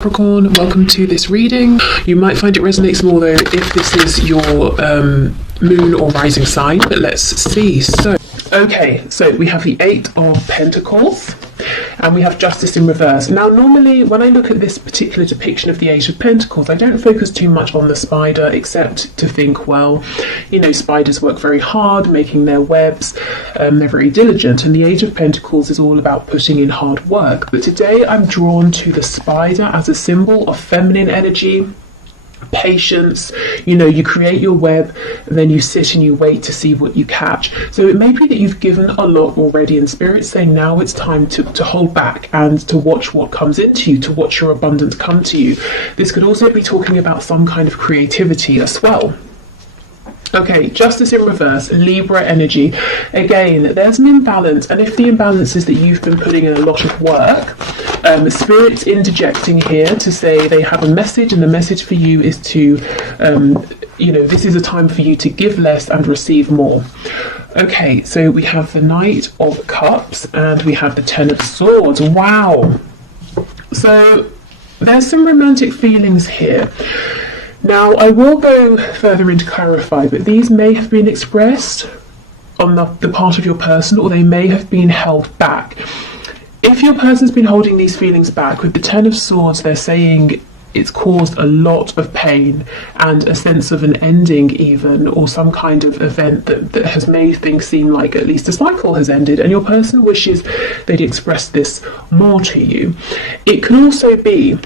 Capricorn, welcome to this reading. You might find it resonates more though if this is your moon or rising sign, but let's see. So we have the Eight of Pentacles and we have Justice in reverse. Now normally when I look at this particular depiction of the Eight of Pentacles, I don't focus too much on the spider except to think, well, you know, spiders work very hard making their webs, they're very diligent, and the Eight of Pentacles is all about putting in hard work. But today I'm drawn to the spider as a symbol of feminine energy, patience. You know, you create your web and then you sit and you wait to see what you catch. So it may be that you've given a lot already and Spirit's saying now it's time to hold back and to watch what comes into you, to watch your abundance come to you. This could also be talking about some kind of creativity as well. Okay, Justice in reverse, Libra energy. Again, there's an imbalance, and if the imbalance is that you've been putting in a lot of work, Spirit's interjecting here to say they have a message, and the message for you is to, you know, this is a time for you to give less and receive more. Okay, so we have the Knight of Cups and we have the Ten of Swords. Wow. So there's some romantic feelings here. Now, I will go further in to clarify, but these may have been expressed on the part of your person, or they may have been held back. If your person's been holding these feelings back, with the Ten of Swords, they're saying it's caused a lot of pain and a sense of an ending even, or some kind of event that has made things seem like at least a cycle has ended, and your person wishes they'd express this more to you. It can also be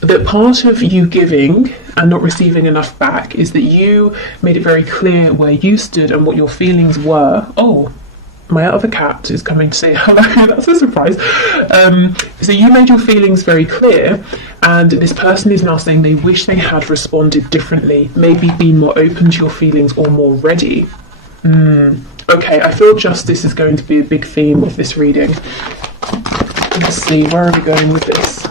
that part of you giving and not receiving enough back is that you made it very clear where you stood and what your feelings were. Oh, my other cat is coming to say hello. That's a surprise. So you made your feelings very clear, and this person is now saying they wish they had responded differently, maybe been more open to your feelings or more ready. Okay, I feel justice is going to be a big theme of this reading. Let's see, where are we going with this?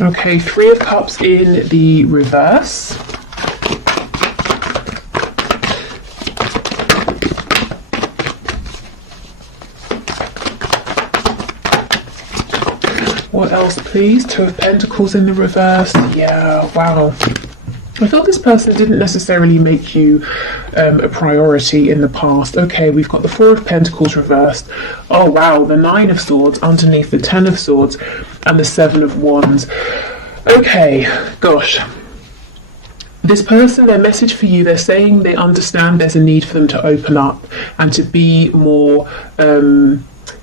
Okay, Three of Cups in the reverse. What else, please? Two of Pentacles in the reverse. Yeah, wow. I felt this person didn't necessarily make you a priority in the past. Okay, we've got the Four of Pentacles reversed. Oh wow, the Nine of Swords underneath the Ten of Swords and the Seven of Wands. Okay, gosh. This person, their message for you, they're saying they understand there's a need for them to open up and to be more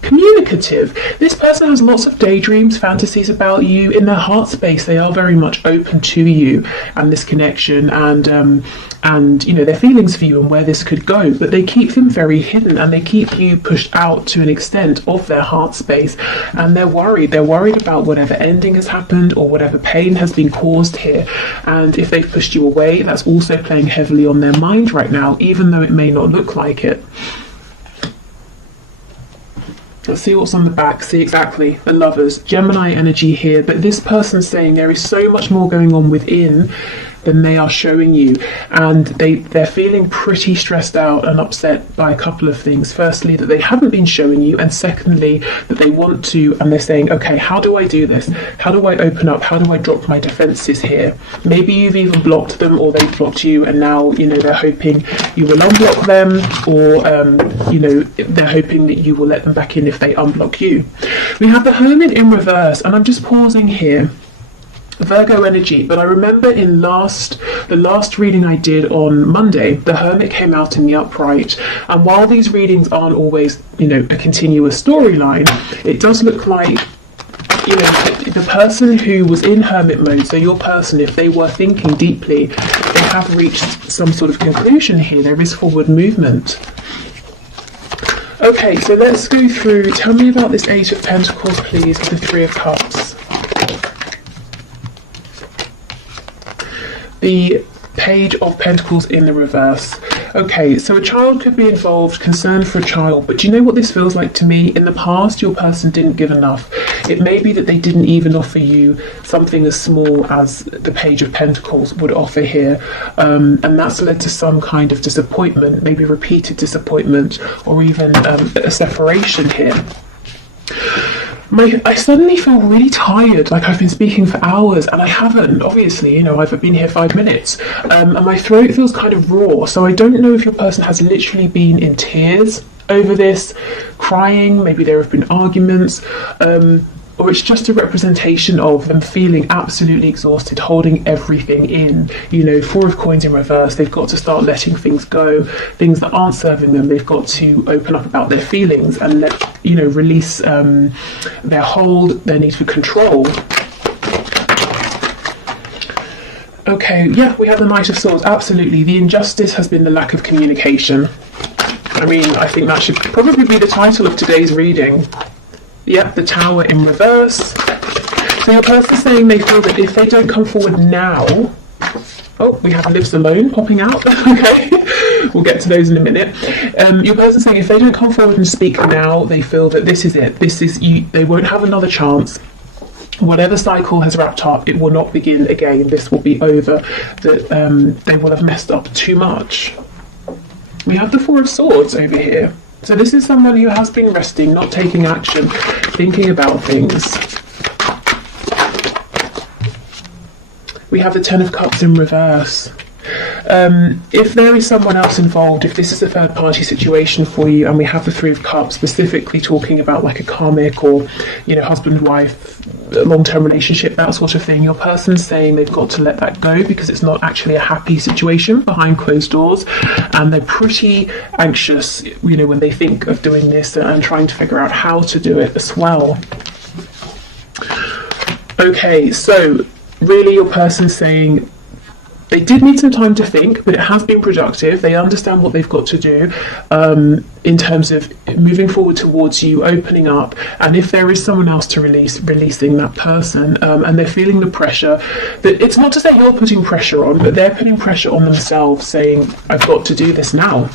communicative. This person has lots of daydreams, fantasies about you. In their heart space, they are very much open to you and this connection and you know, their feelings for you and where this could go, but they keep them very hidden and they keep you pushed out to an extent of their heart space, and they're worried about whatever ending has happened or whatever pain has been caused here. And if they've pushed you away, that's also playing heavily on their mind right now, even though it may not look like it. Let's see what's on the back. See, exactly, the Lovers, Gemini energy here, but this person's saying there is so much more going on within than they are showing you, and they're feeling pretty stressed out and upset by a couple of things. Firstly, that they haven't been showing you, and secondly, that they want to, and they're saying, okay, how do I do this? How do I open up? How do I drop my defenses here? Maybe you've even blocked them, or they've blocked you, and now, you know, they're hoping you will unblock them, or you know, they're hoping that you will let them back in if they unblock you. We have the Hermit in reverse, and I'm just pausing here. Virgo energy, but I remember in the last reading I did on Monday, the Hermit came out in the upright, and while these readings aren't always, you know, a continuous storyline, it does look like, you know, the person who was in Hermit mode, so your person, if they were thinking deeply, they have reached some sort of conclusion here. There is forward movement. Okay, so let's go through. Tell me about this Eight of Pentacles, please, with the Three of Cups. The Page of Pentacles in the reverse. Okay, so a child could be involved, concern for a child, but do you know what this feels like to me? In the past, your person didn't give enough. It may be that they didn't even offer you something as small as the Page of Pentacles would offer here, and that's led to some kind of disappointment, maybe repeated disappointment, or even a separation here. I suddenly feel really tired, like I've been speaking for hours, and I haven't, obviously, you know, I've been here 5 minutes, and my throat feels kind of raw, so I don't know if your person has literally been in tears over this, crying, maybe there have been arguments, or it's just a representation of them feeling absolutely exhausted, holding everything in. You know, 4 of Coins in reverse, they've got to start letting things go, things that aren't serving them. They've got to open up about their feelings and release their hold, their need for control. Okay, yeah, we have the Knight of Swords, absolutely. The injustice has been the lack of communication. I mean, I think that should probably be the title of today's reading. Yep, the Tower in reverse. So your person's saying they feel that if they don't come forward now... Oh, we have Lives Alone popping out. Okay, we'll get to those in a minute. Your person's saying if they don't come forward and speak now, they feel that this is it. This is you. They won't have another chance. Whatever cycle has wrapped up, it will not begin again. This will be over. That they will have messed up too much. We have the Four of Swords over here. So this is someone who has been resting, not taking action, thinking about things. We have the Ten of Cups in reverse. If there is someone else involved, if this is a third party situation for you, and we have the Three of Cups specifically talking about like a karmic or, you know, husband, wife, long-term relationship, that sort of thing, your person's saying they've got to let that go because it's not actually a happy situation behind closed doors, and they're pretty anxious, you know, when they think of doing this and trying to figure out how to do it as well. Okay, so really your person's saying they did need some time to think, but it has been productive. They understand what they've got to do in terms of moving forward towards you, opening up, and if there is someone else to releasing that person, and they're feeling the pressure. That it's not to say you're putting pressure on, but they're putting pressure on themselves, saying, I've got to do this now.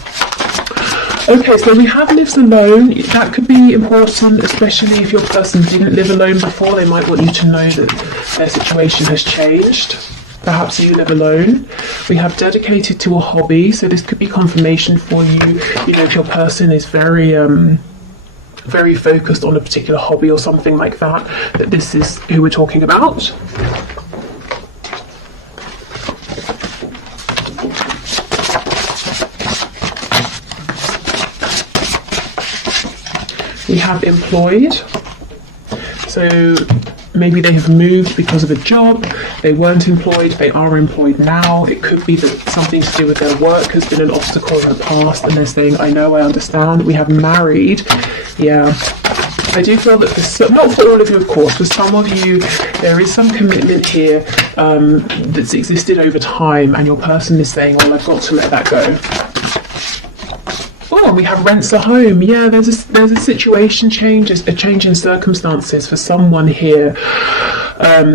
Okay, so we have Lives Alone. That could be important, especially if your person didn't live alone before. They might want you to know that their situation has changed. Perhaps you live alone. We have Dedicated to a hobby, so this could be confirmation for you. You know, if your person is very very focused on a particular hobby or something like that, that this is who we're talking about. We have Employed. So maybe they have moved because of a job, they weren't employed, they are employed now. It could be that something to do with their work has been an obstacle in the past and they're saying, I know, I understand. We have Married. Yeah, I do feel that for not for all of you, of course, for some of you, there is some commitment here that's existed over time, and your person is saying, well, I've got to let that go. Oh, and we have Rents a Home. Yeah, there's a situation change, a change in circumstances for someone here.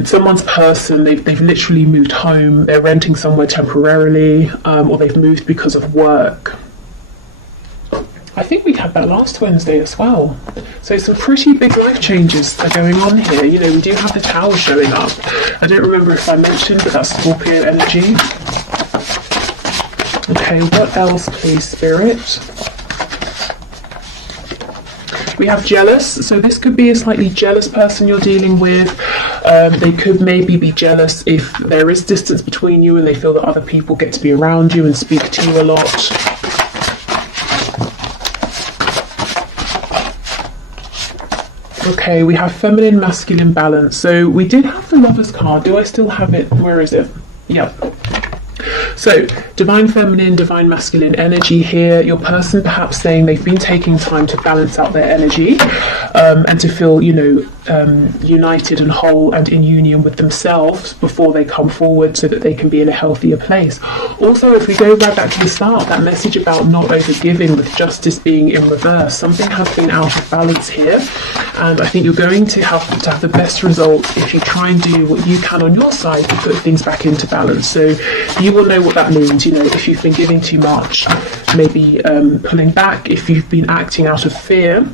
Someone's person, they've literally moved home, they're renting somewhere temporarily, or they've moved because of work. I think we had that last Wednesday as well. So some pretty big life changes are going on here. You know, we do have the Tower showing up. I don't remember if I mentioned, but that's Scorpio energy. Okay, what else, please, Spirit? We have Jealous. So this could be a slightly jealous person you're dealing with. They could maybe be jealous if there is distance between you and they feel that other people get to be around you and speak to you a lot. Okay, we have Feminine, Masculine balance. So we did have the Lovers card. Do I still have it? Where is it? Yep. So, Divine Feminine, Divine Masculine energy here. Your person perhaps saying they've been taking time to balance out their energy and to feel, you know, united and whole and in union with themselves before they come forward so that they can be in a healthier place. Also, if we go right back to the start, that message about not overgiving with justice being in reverse, something has been out of balance here. and I think you're going to have the best result if you try and do what you can on your side to put things back into balance. So you will know what that means. You know, if you've been giving too much, maybe pulling back. If you've been acting out of fear,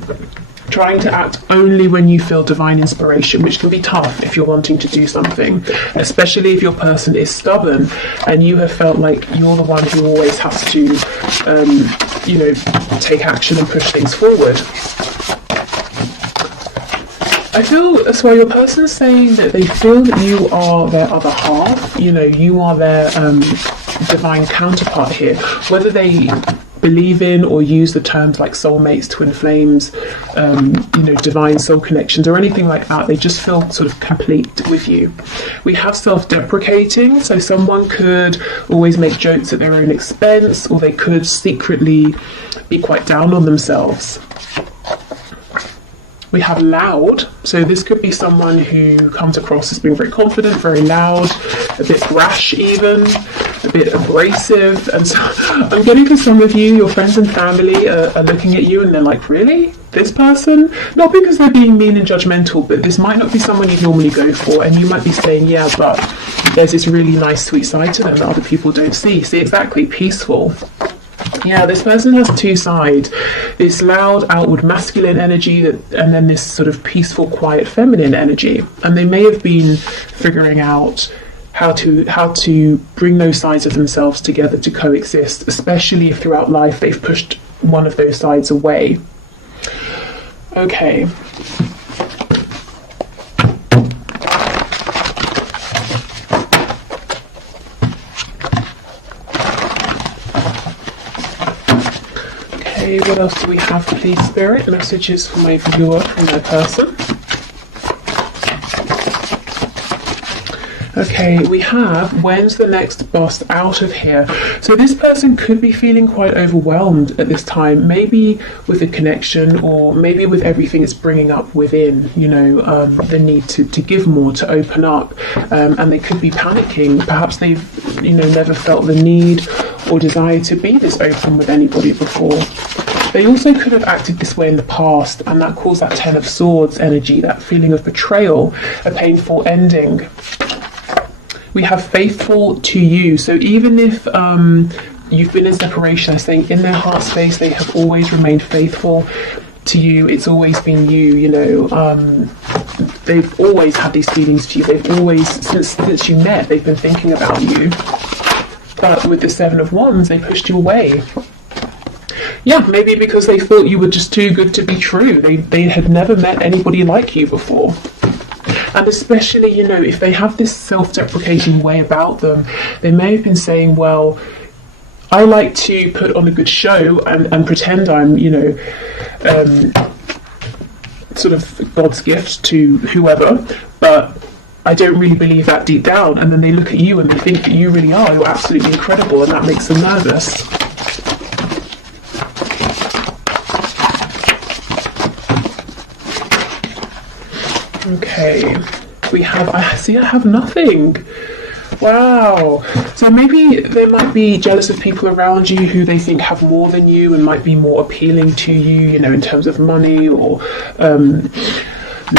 trying to act only when you feel divine inspiration, which can be tough if you're wanting to do something, especially if your person is stubborn and you have felt like you're the one who always has to, you know, take action and push things forward. I feel as well your person's saying that they feel that you are their other half, you know, you are their divine counterpart here, whether they believe in or use the terms like soulmates, twin flames, you know, divine soul connections or anything like that. They just feel sort of complete with you. We have self-deprecating, so someone could always make jokes at their own expense, or they could secretly be quite down on themselves. We have loud, so this could be someone who comes across as being very confident, very loud, a bit brash even, a bit abrasive. And so I'm getting for some of you, your friends and family are looking at you and they're like, really? This person? Not because they're being mean and judgmental, but this might not be someone you'd normally go for, and you might be saying, yeah, but there's this really nice sweet side to them that other people don't see. See, exactly, peaceful. Yeah, this person has two sides, this loud outward masculine energy and then this sort of peaceful quiet feminine energy, and they may have been figuring out how to bring those sides of themselves together to coexist, especially if throughout life they've pushed one of those sides away. Okay. What else do we have, please, Spirit? Messages for my viewer from their person. Okay, we have, when's the next bust out of here? So this person could be feeling quite overwhelmed at this time, maybe with a connection or maybe with everything it's bringing up within, you know, the need to give more, to open up, and they could be panicking. Perhaps they've, you know, never felt the need or desire to be this open with anybody before. They also could have acted this way in the past, and that caused that Ten of Swords energy, that feeling of betrayal, a painful ending. We have faithful to you. So even if you've been in separation, I'm saying in their heart space, they have always remained faithful to you. It's always been you, you know. They've always had these feelings for you. They've always, since you met, they've been thinking about you. But with the Seven of Wands, they pushed you away. Yeah, maybe because they thought you were just too good to be true. They had never met anybody like you before. And especially, you know, if they have this self-deprecating way about them, they may have been saying, well, I like to put on a good show and pretend I'm, you know, sort of God's gift to whoever, but I don't really believe that deep down. And then they look at you and they think that you really are, you're absolutely incredible, and that makes them nervous. Okay, we have, I have nothing. Wow. So maybe they might be jealous of people around you who they think have more than you and might be more appealing to you, you know, in terms of money or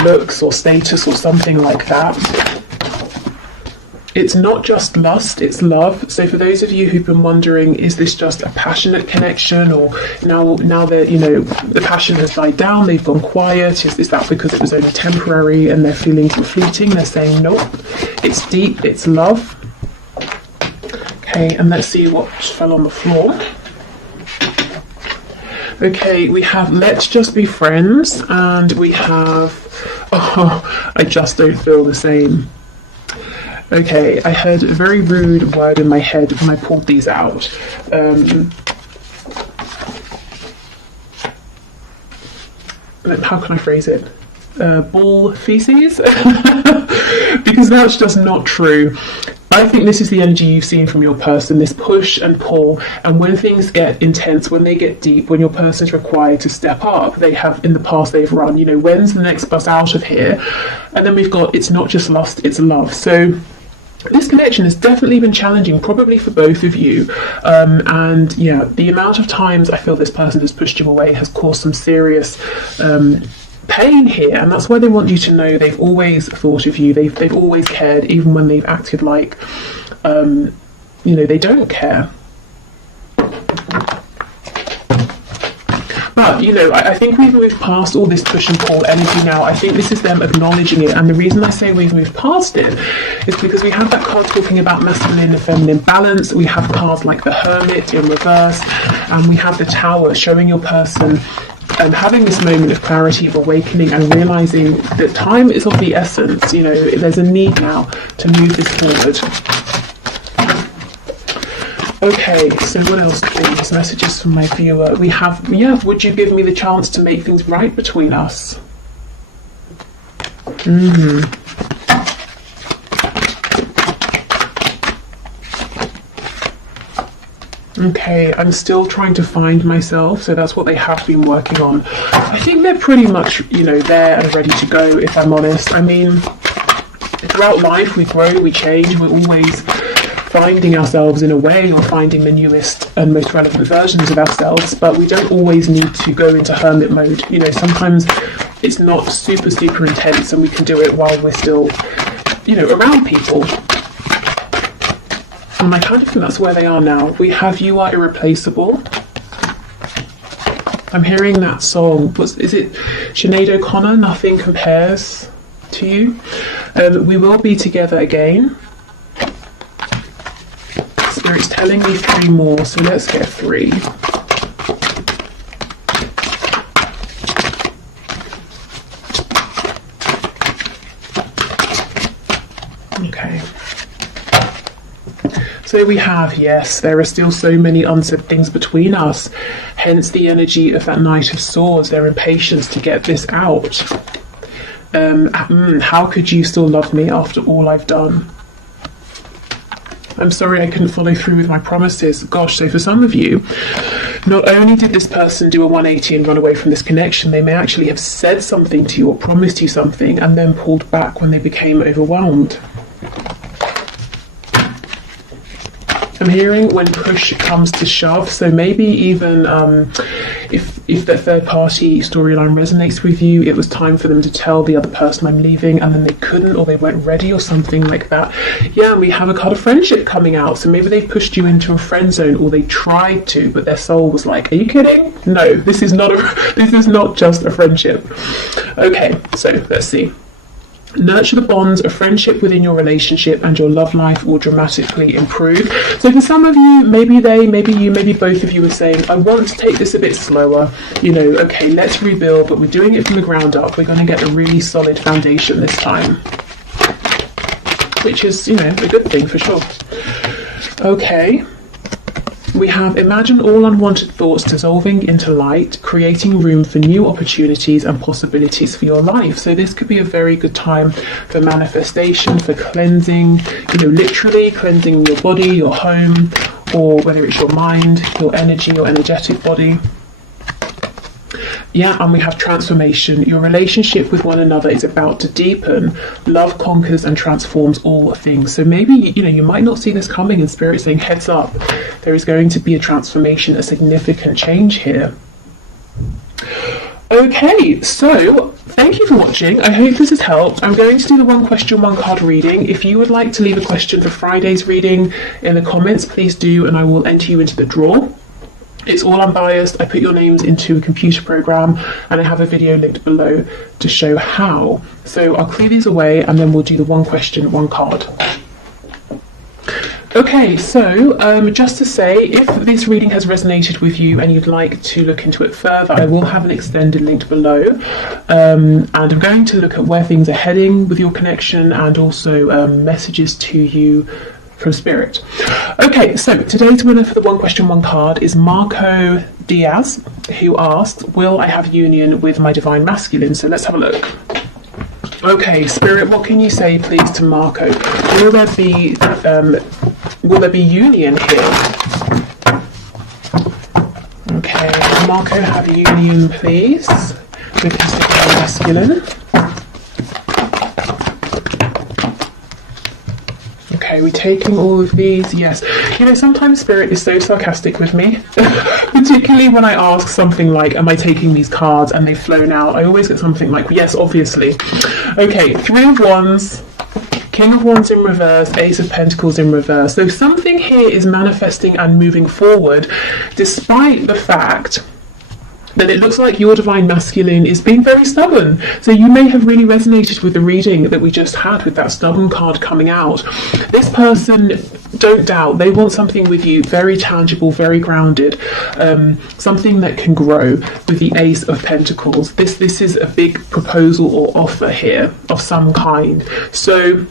looks or status or something like that. It's not just lust, it's love. So for those of you who've been wondering, is this just a passionate connection, or now that, you know, the passion has died down, they've gone quiet, is that because it was only temporary and their feelings were fleeting? They're saying nope, it's deep, it's love. Okay, and let's see what fell on the floor. Okay, we have let's just be friends, and we have, oh, I just don't feel the same. Okay, I heard a very rude word in my head when I pulled these out. How can I phrase it? Bull feces? Because that's just not true. I think this is the energy you've seen from your person, this push and pull, and when things get intense, when they get deep, when your person's required to step up, they have, in the past, they've run, you know, when's the next bus out of here? And then we've got, it's not just lust, it's love. So this connection has definitely been challenging, probably for both of you. And yeah, the amount of times I feel this person has pushed you away has caused some serious pain here, and that's why they want you to know they've always thought of you. They've always cared, even when they've acted like, you know, they don't care. But, you know, I think we've moved past all this push and pull energy now. I think this is them acknowledging it. And the reason I say we've moved past it is because we have that card talking about masculine and feminine balance. We have cards like the Hermit in reverse. And we have the Tower showing your person having this moment of clarity, of awakening, and realizing that time is of the essence. You know, there's a need now to move this forward. Okay, so what else, please? Messages from my viewer. We have, yeah, would you give me the chance to make things right between us? Okay, I'm still trying to find myself, so that's what they have been working on. I think they're pretty much, you know, there and ready to go, if I'm honest. I mean, throughout life, we grow, we change, we're always finding ourselves in a way, or finding the newest and most relevant versions of ourselves, but we don't always need to go into hermit mode. You know, sometimes it's not super intense and we can do it while we're still, you know, around people. And I kind of think that's where they are now. We have You Are Irreplaceable. I'm hearing that song. Is it Sinead O'Connor? Nothing Compares to You. We will be together again. Spirit's telling me 3 more, so let's get 3. Okay. So we have, yes, there are still so many unsaid things between us, hence the energy of that Knight of Swords, their impatience to get this out. How could you still love me after all I've done? I'm sorry I couldn't follow through with my promises. Gosh, so for some of you, not only did this person do a 180 and run away from this connection, they may actually have said something to you or promised you something and then pulled back when they became overwhelmed. I'm hearing when push comes to shove, so maybe even if the third party storyline resonates with you, it was time for them to tell the other person I'm leaving and then they couldn't, or they weren't ready or something like that. Yeah, and we have a card of friendship coming out, so maybe they pushed you into a friend zone, or they tried to, but their soul was like, are you kidding? No, this is not just a friendship. Okay, so let's see. Nurture the bonds of friendship within your relationship and your love life will dramatically improve. So for some of you, maybe both of you are saying, I want to take this a bit slower. You know, okay, let's rebuild, but we're doing it from the ground up. We're going to get a really solid foundation this time. Which is, you know, a good thing for sure. Okay. We have imagine all unwanted thoughts dissolving into light, creating room for new opportunities and possibilities for your life. So this could be a very good time for manifestation, for cleansing, you know, literally cleansing your body, your home, or whether it's your mind, your energy, your energetic body. Yeah, and we have transformation. Your relationship with one another is about to deepen. Love conquers and transforms all things. So maybe, you know, you might not see this coming, and Spirit saying, heads up, there is going to be a transformation, a significant change here. Okay, so thank you for watching. I hope this has helped. I'm going to do the 1 question, 1 card reading. If you would like to leave a question for Friday's reading in the comments, please do, and I will enter you into the draw. It's all unbiased. I put your names into a computer program and I have a video linked below to show how. So I'll clear these away and then we'll do the 1 question, 1 card. Okay, so just to say, if this reading has resonated with you and you'd like to look into it further, I will have an extended link below. And I'm going to look at where things are heading with your connection and also messages to you from Spirit. Okay, so today's winner for the 1 question, 1 card is Marco Diaz, who asked, will I have union with my divine masculine? So let's have a look. Okay, Spirit, what can you say please to Marco? Will there be union here? Okay, Marco, have union please with his divine masculine. Okay, we're taking all of these. Yes, you know, sometimes Spirit is so sarcastic with me. Particularly when I ask something like, am I taking these cards, and they've flown out, I always get something like, yes, obviously. Okay, Three of Wands, King of Wands in reverse, Ace of Pentacles in reverse. So something here is manifesting and moving forward, despite the fact that it looks like your divine masculine is being very stubborn. So you may have really resonated with the reading that we just had with that stubborn card coming out. This person, don't doubt, they want something with you very tangible, very grounded, something that can grow with the Ace of Pentacles. This is a big proposal or offer here of some kind. So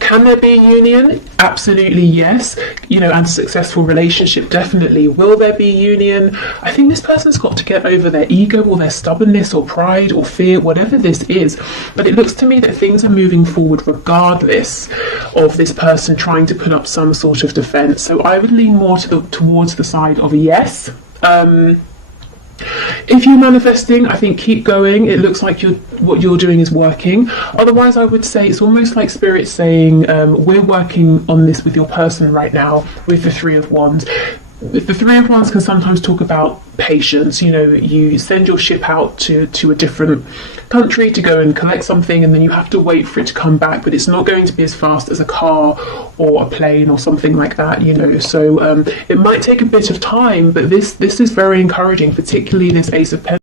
can there be a union? Absolutely yes. You know, and successful relationship, definitely. Will there be union? I think this person's got to get over their ego or their stubbornness or pride or fear, whatever this is. But it looks to me that things are moving forward regardless of this person trying to put up some sort of defense. So I would lean more towards the side of a yes. If you're manifesting, I think keep going. It looks like what you're doing is working. Otherwise, I would say it's almost like Spirit saying, we're working on this with your person right now with the Three of Wands. The Three of Wands can sometimes talk about patience. You know, you send your ship out to a different country to go and collect something, and then you have to wait for it to come back, but it's not going to be as fast as a car or a plane or something like that, you know. So it might take a bit of time, but this is very encouraging, particularly this Ace of Pentacles.